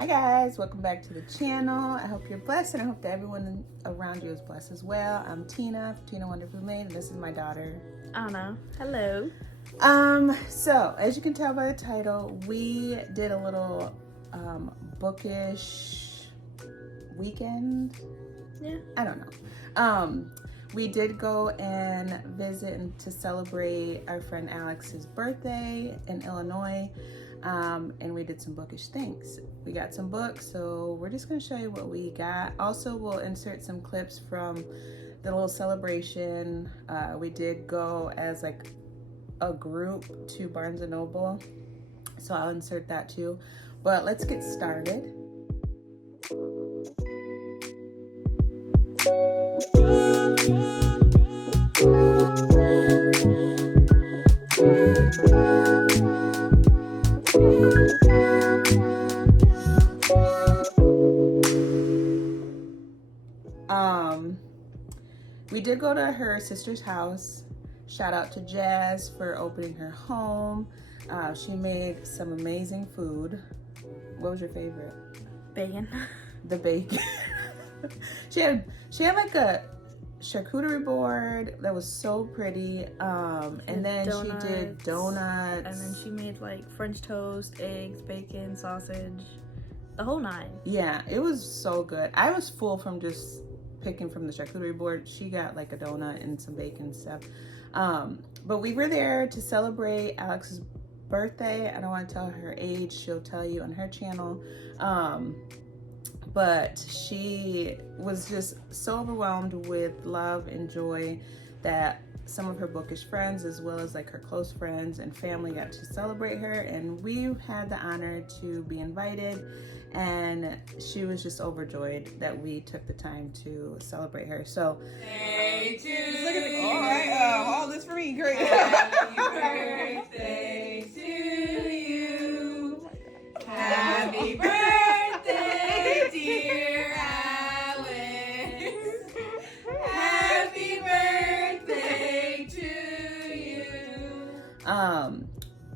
Hi guys, welcome back to the channel. I hope you're blessed and I hope that everyone around you is blessed as well. I'm Tina, Tina Wonderfully Made, and this is my daughter, Anna. Hello. So as you can tell by the title, we did a little bookish weekend. Yeah. I don't know. We did go and visit and to celebrate our friend Alex's birthday in Illinois. And we did some bookish things. We got some books, so we're just going to show you what we got. Also, we'll insert some clips from the little celebration. We did go as like a group to Barnes & Noble, so I'll insert that too. But let's get started. We did go to her sister's house. Shout out to Jazz for opening her home. She made some amazing food. What was your favorite? Bacon. The bacon. she had like a charcuterie board that was so pretty. And then donuts, she did donuts. And then she made like French toast, eggs, bacon, sausage, the whole nine. Yeah, it was so good. I was full from just picking from the charcuterie board. She got like a donut and some bacon and stuff. But we were there to celebrate Alex's birthday. I don't want to tell her age. She'll tell you on her channel. But she was just so overwhelmed with love and joy that some of her bookish friends, as well as like her close friends and family, got to celebrate her, and we had the honor to be invited, and she was just overjoyed that we took the time to celebrate her. So Day to you. All right, all this for me, great. Happy birthday to you. Happy birthday, dear Alex. Happy birthday to you.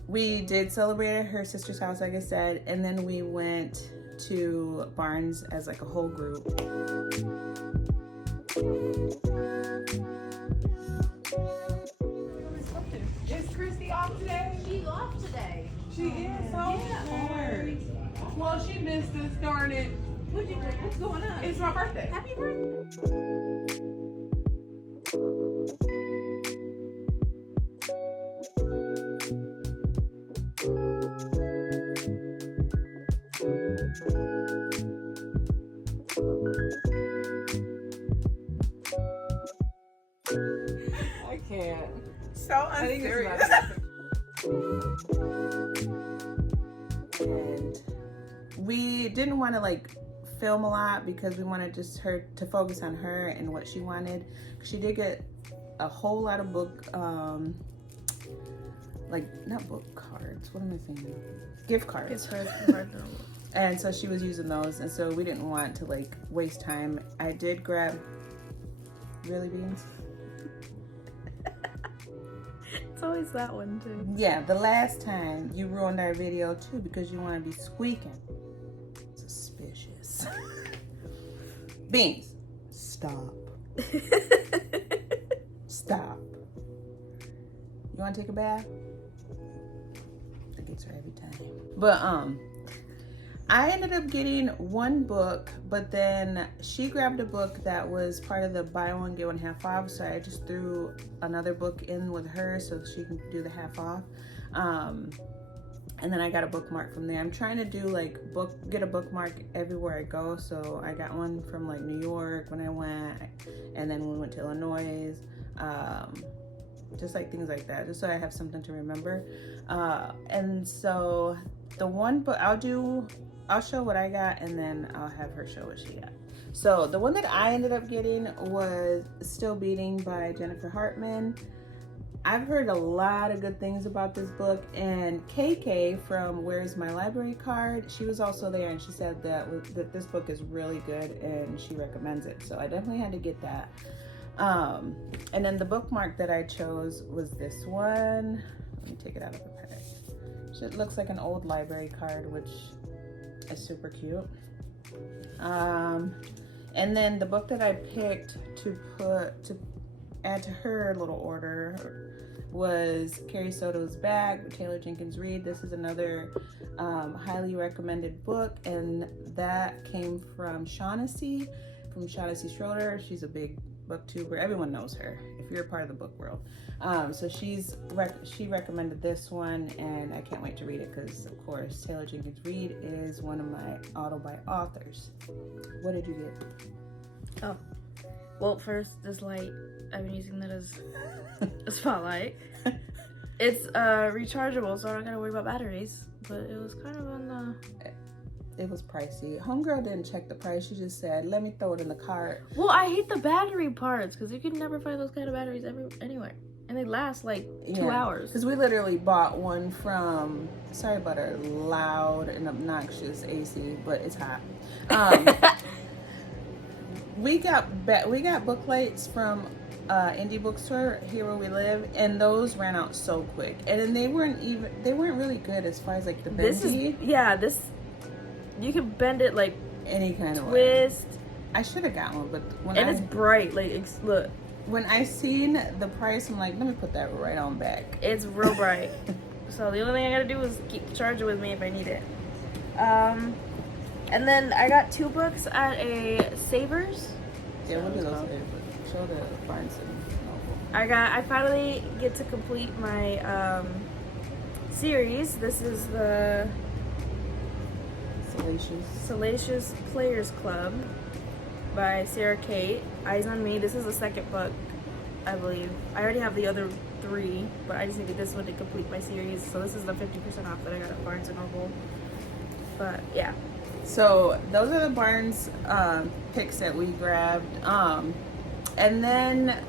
We did celebrate at her sister's house, like I said, and then we went to Barnes as like a whole group. Is Christy off today? She's off today. She is so hard. Well, she missed us, darn it. What's going on? It's my birthday. Happy birthday. I can't. So I think it's unserious. And we didn't want to like film a lot because we wanted just her to focus on her and what she wanted. She did get a whole lot of book, like not book cards. What am I saying? Gift cards. And so she was using those, and so we didn't want to like waste time. I did grab really beans. It's always that one too. Yeah, the last time you ruined our video too because you want to be squeaking. Suspicious. Beans, stop. Stop. You want to take a bath? That gets her every time. But I ended up getting one book, but then she grabbed a book that was part of the buy one get one half off, so I just threw another book in with her so she can do the half off. And then I got a bookmark from there. I'm trying to do like get a bookmark everywhere I go, so I got one from like New York when I went, and then we went to Illinois, just like things like that, just so I have something to remember. And so the one book I'll show what I got, and then I'll have her show what she got. So the one that I ended up getting was Still Beating by Jennifer Hartman. I've heard a lot of good things about this book, and KK from Where's My Library Card, she was also there, and she said that this book is really good and she recommends it. So I definitely had to get that. And then the bookmark that I chose was this one. Let me take it out of the pack. It looks like an old library card, which It's super cute. And then the book that I picked to add to her little order was Carrie Soto's Bag with Taylor Jenkins Reid. This is another highly recommended book, and that came from Shaughnessy Schroeder. She's a big booktuber. Everyone knows her if you're a part of the book world. So she recommended this one, and I can't wait to read it because, of course, Taylor Jenkins Reid is one of my auto-buy authors. What did you get? Oh, well, first, this light, I've been using that as a spotlight. It's rechargeable, so I don't gotta worry about batteries, but it was kind of on the... It was pricey. Homegirl didn't check the price. She just said, let me throw it in the cart. Well, I hate the battery parts because you can never find those kind of batteries anywhere. And they last like 2 hours. Because we literally bought one from, sorry about our loud and obnoxious AC, but it's hot. We got book lights from indie bookstore here where we live, and those ran out so quick. And then they weren't really good as far as like the bendy. This you can bend it like any kind of way. Twist. I should have got one, but it's bright. Like look. When I seen the price, I'm like, let me put that right on back. It's real bright. So the only thing I gotta do is keep the charger with me if I need it. And then I got 2 books at a Savers. Yeah, what are those? Show the Barnes and Noble. I finally get to complete my series. This is the Salacious Players Club by Sarah Kate. Eyes on Me. This is the second book, I believe. I already have the other 3, but I just needed this one to complete my series. So this is the 50% off that I got at Barnes and Noble. But yeah. So those are the Barnes picks that we grabbed. And then,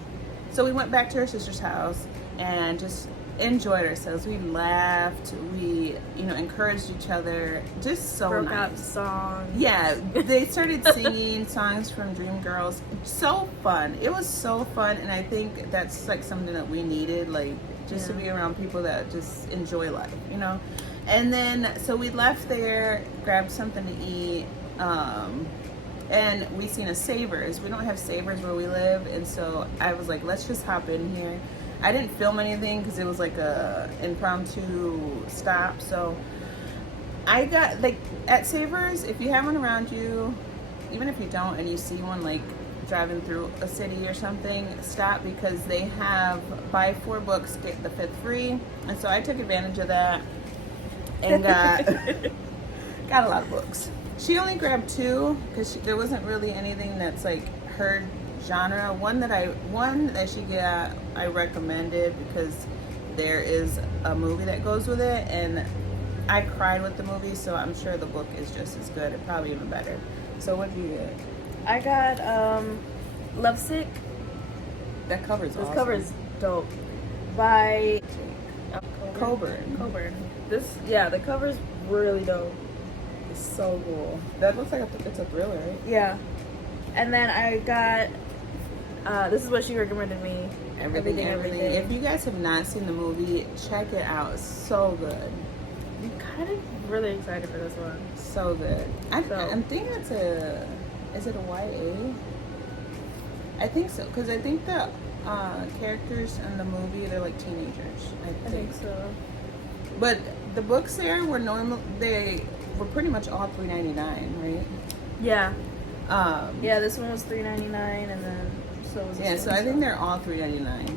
so we went back to her sister's house and just enjoyed ourselves. We laughed. We, encouraged each other. Just so Broke nice. out songs. Yeah, they started singing songs from Dreamgirls. So fun. It was so fun, and I think that's like something that we needed, like just to be around people that just enjoy life, And then, so we left there, grabbed something to eat, and we seen a Savers. We don't have Savers where we live, and so I was like, let's just hop in here. I didn't film anything because it was like a impromptu stop. So I got, like, at Savers, if you have one around you, even if you don't and you see one like driving through a city or something, stop, because they have buy 4 books, get the 5th free. And so I took advantage of that and got a lot of books. She only grabbed 2 because there wasn't really anything that's like her genre. One that she got, I recommended because there is a movie that goes with it, and I cried with the movie, so I'm sure the book is just as good, and probably even better. So what did you get? I got Lovesick. That cover's awesome. This cover's dope. By Coburn. The cover's really dope. It's so cool. That looks like it's a thriller, right? Yeah. And then I got this is what she recommended me. Everything. If you guys have not seen the movie, check it out. It's so good. I'm kind of really excited for this one. So good. I'm thinking is it a YA? I think so, because I think the characters in the movie, they're like teenagers. I think so. But the books there were they were pretty much all $3.99, right? Yeah. This one was $3.99, and then so was this one. So I think they're all $3.99.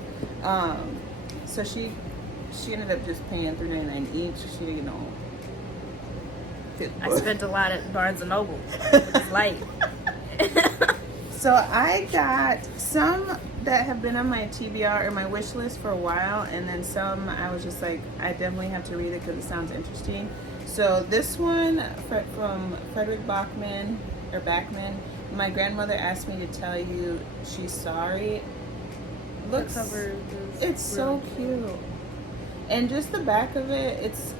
So she ended up just paying $3.99 each. She didn't know. I spent a lot at Barnes and Noble. It's light. So I got some that have been on my TBR or my wish list for a while, and then some I was just like, I definitely have to read it because it sounds interesting. So this one from Frederick Backman, my grandmother asked me to tell you she's sorry. Looks, the cover is it's so cute. And just the back of it, it's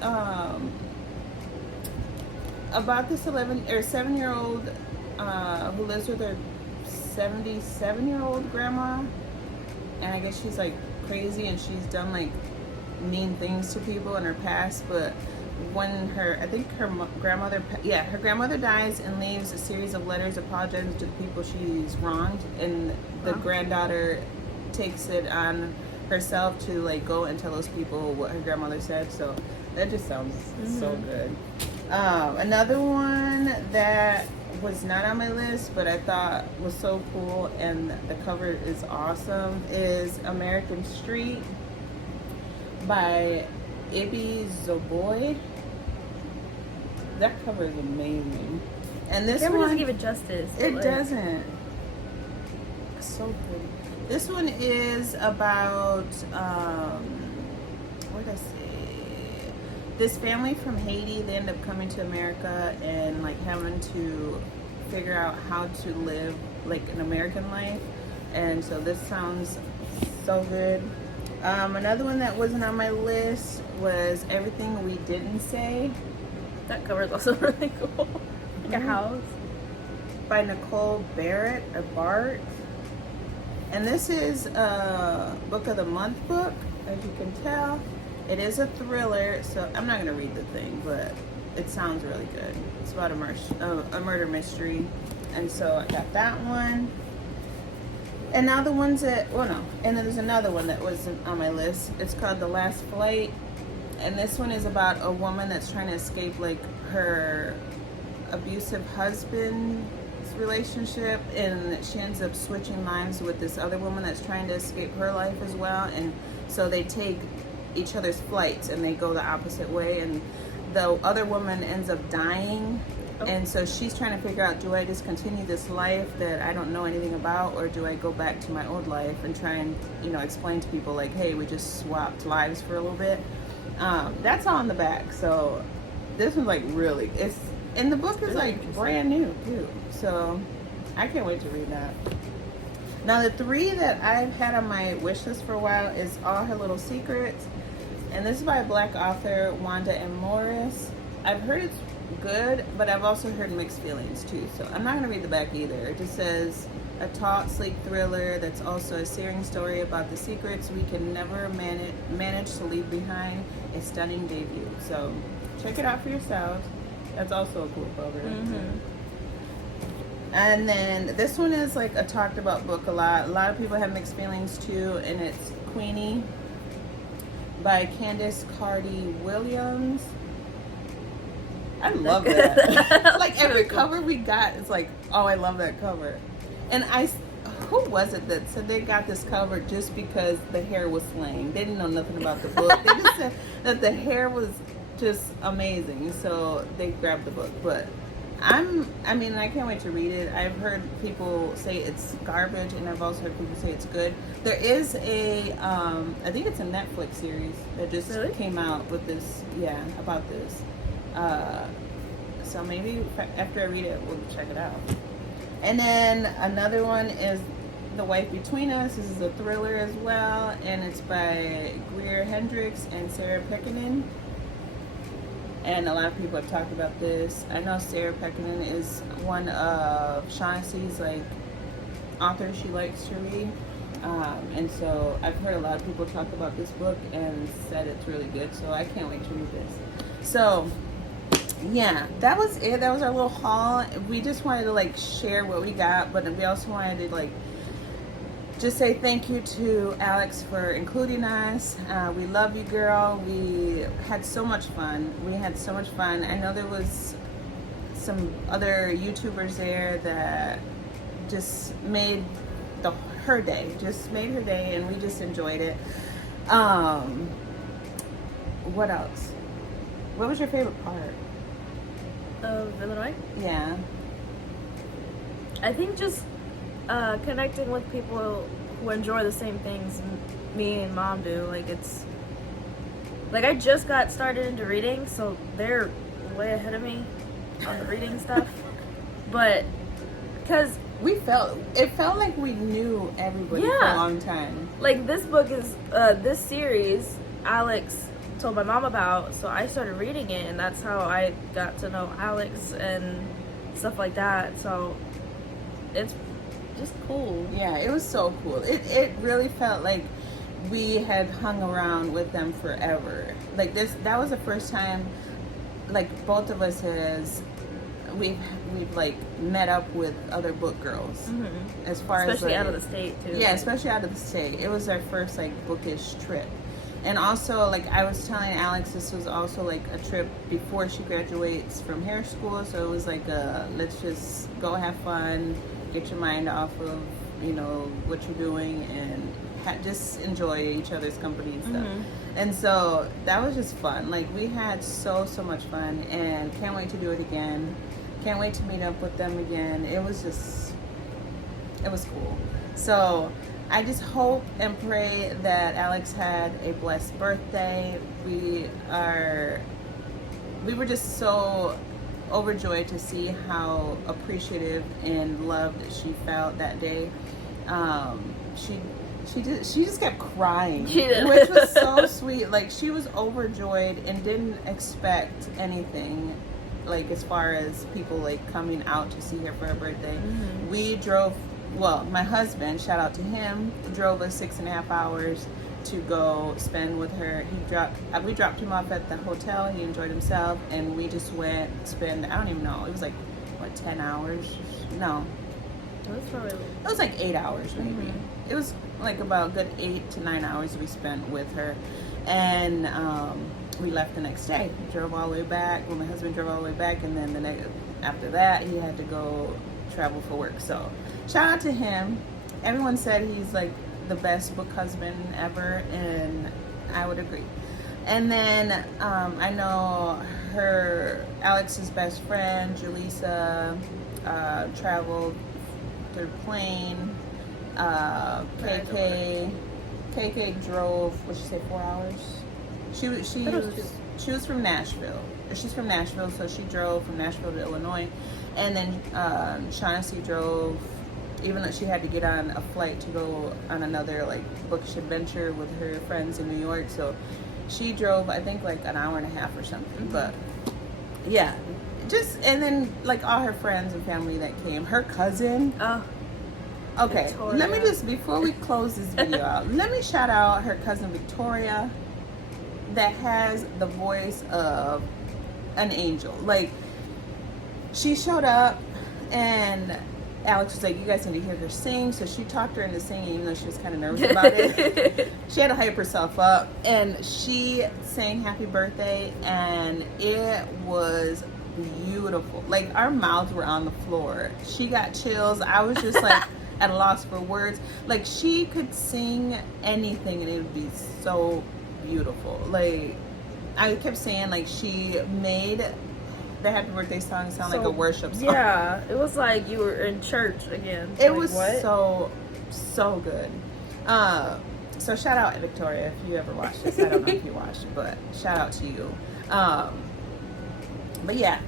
about this 7-year-old who lives with her 77-year-old grandma, and I guess she's like crazy and she's done like mean things to people in her past, but when her grandmother dies and leaves a series of letters apologizing to the people she's wronged, and the granddaughter takes it on herself to like go and tell those people what her grandmother said. So that just sounds so good. Another one that was not on my list but I thought was so cool and the cover is awesome is American Street by Ibi Zoboi. That cover is amazing. And this Camera one doesn't give it justice. it like, doesn't. So good. This one is about what did I say? This family from Haiti. They end up coming to America and like having to figure out how to live like an American life. And so this sounds so good. Another one that wasn't on my list was Everything We Didn't Say. That cover is also really cool. Like a house. By Nicole Barrett or Bart. And this is a book of the month book, as you can tell. It is a thriller, so I'm not going to read the thing, but it sounds really good. It's about a murder mystery. And so I got that one. And now the ones that, well, no. And then there's another one that wasn't on my list. It's called The Last Flight. And this one is about a woman that's trying to escape like her abusive husband's relationship, and she ends up switching lives with this other woman that's trying to escape her life as well. And so they take each other's flights and they go the opposite way, and the other woman ends up dying. And so she's trying to figure out, do I just continue this life that I don't know anything about, or do I go back to my old life and try and, you know, explain to people like, hey, we just swapped lives for a little bit. That's all in the back. So this one's like really, and the book is like brand new too. So I can't wait to read that. Now the three that I've had on my wish list for a while is All Her Little Secrets. And this is by a Black author, Wanda M. Morris. I've heard it's good, but I've also heard mixed feelings too. So I'm not going to read the back either. It just says a taut, sleek thriller that's also a searing story about the secrets we can never manage to leave behind. A stunning debut. So check it out for yourselves. That's also a cool cover. And then this one is like a talked about book a lot. A lot of people have mixed feelings too, and it's Queenie by Candace Carty Williams. I love that. Like every cover we got is like, oh, I love that cover. And who was it that said they got this cover just because the hair was slaying? They didn't know nothing about the book. They just said that the hair was just amazing, so they grabbed the book. But I can't wait to read it. I've heard people say it's garbage, and I've also heard people say it's good. There is a, I think it's a Netflix series that just came out with this, about this. So maybe after I read it, we'll check it out. And then another one is The Wife Between Us. This is a thriller as well, and it's by Greer Hendricks and Sarah Pekkanen. And a lot of people have talked about this. I know Sarah Pekkanen is one of Shaughnessy's like authors she likes to read. And so I've heard a lot of people talk about this book and said it's really good. So I can't wait to read this. So yeah, that was it. That was our little haul. We just wanted to like share what we got, but we also wanted to like just say thank you to Alex for including us. We love you, girl. We had so much fun. I know there was some other YouTubers there that just made her day, and we just enjoyed it. What else? What was your favorite part Of Illinois? Yeah. I think just connecting with people who enjoy the same things me and Mom do. Like it's like I just got started into reading, so they're way ahead of me on the reading stuff. But because it felt like we knew everybody for a long time. Like this book is this series Alex told my mom about, so I started reading it, and that's how I got to know Alex and stuff like that. So it's just cool. Yeah, it was so cool. It really felt like we had hung around with them forever. Like that was the first time like both of us we've like met up with other book girls, as far Especially as out like, of the state too. yeah, especially out of the state. It was our first like bookish trip. And also, like I was telling Alex, this was also like a trip before she graduates from hair school. So it was like let's just go have fun, get your mind off of, you know, what you're doing, and just enjoy each other's company and stuff. And so that was just fun. Like we had so much fun, and can't wait to do it again. Can't wait to meet up with them again. It was cool. So I just hope and pray that Alex had a blessed birthday. We were just so overjoyed to see how appreciative and loved she felt that day. She just kept crying, which was so sweet. Like she was overjoyed and didn't expect anything, like as far as people like coming out to see her for her birthday. We drove. Well, my husband, shout out to him, drove us 6.5 hours to go spend with her. We dropped him off at the hotel. He enjoyed himself, and we just went spend. I don't even know. It was like what, 10 hours? No, It was like 8 hours maybe. It was like about a good 8 to 9 hours we spent with her, and we left the next day. We drove all the way back. Well, my husband drove all the way back, and then after that he had to go travel for work. So shout out to him. Everyone said he's like the best book husband ever, and I would agree. And then I know Alex's best friend Julissa traveled through plane. KK drove. What did she say? 4 hours. She was from Nashville. She's from Nashville, so she drove from Nashville to Illinois. And then Shaughnessy drove, even though she had to get on a flight to go on another like bookish adventure with her friends in New York. So she drove, I think, like an hour and a half or something. But yeah, and then like all her friends and family that came. Her cousin. Okay, Victoria. let me just, before we close this video out, let me shout out her cousin Victoria, that has the voice of an angel. Like, she showed up, and Alex was like, you guys need to hear her sing. So she talked her into singing, even though she was kind of nervous about it. She had to hype herself up, and she sang Happy Birthday, and it was beautiful. Like, our mouths were on the floor. She got chills. I was just like at a loss for words. Like, she could sing anything, and it would be so beautiful. Like, I kept saying, like, she made the Happy Birthday song sound like a worship song. Yeah, it was like you were in church again. It like, was what? so good. So shout out Victoria if you ever watched this. I don't know if you watched it, but shout out to you. But yeah,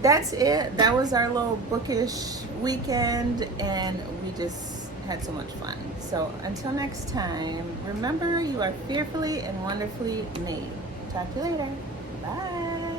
that's it. That was our little bookish weekend, and we just had so much fun. So until next time, remember, you are fearfully and wonderfully made. Talk to you later. Bye.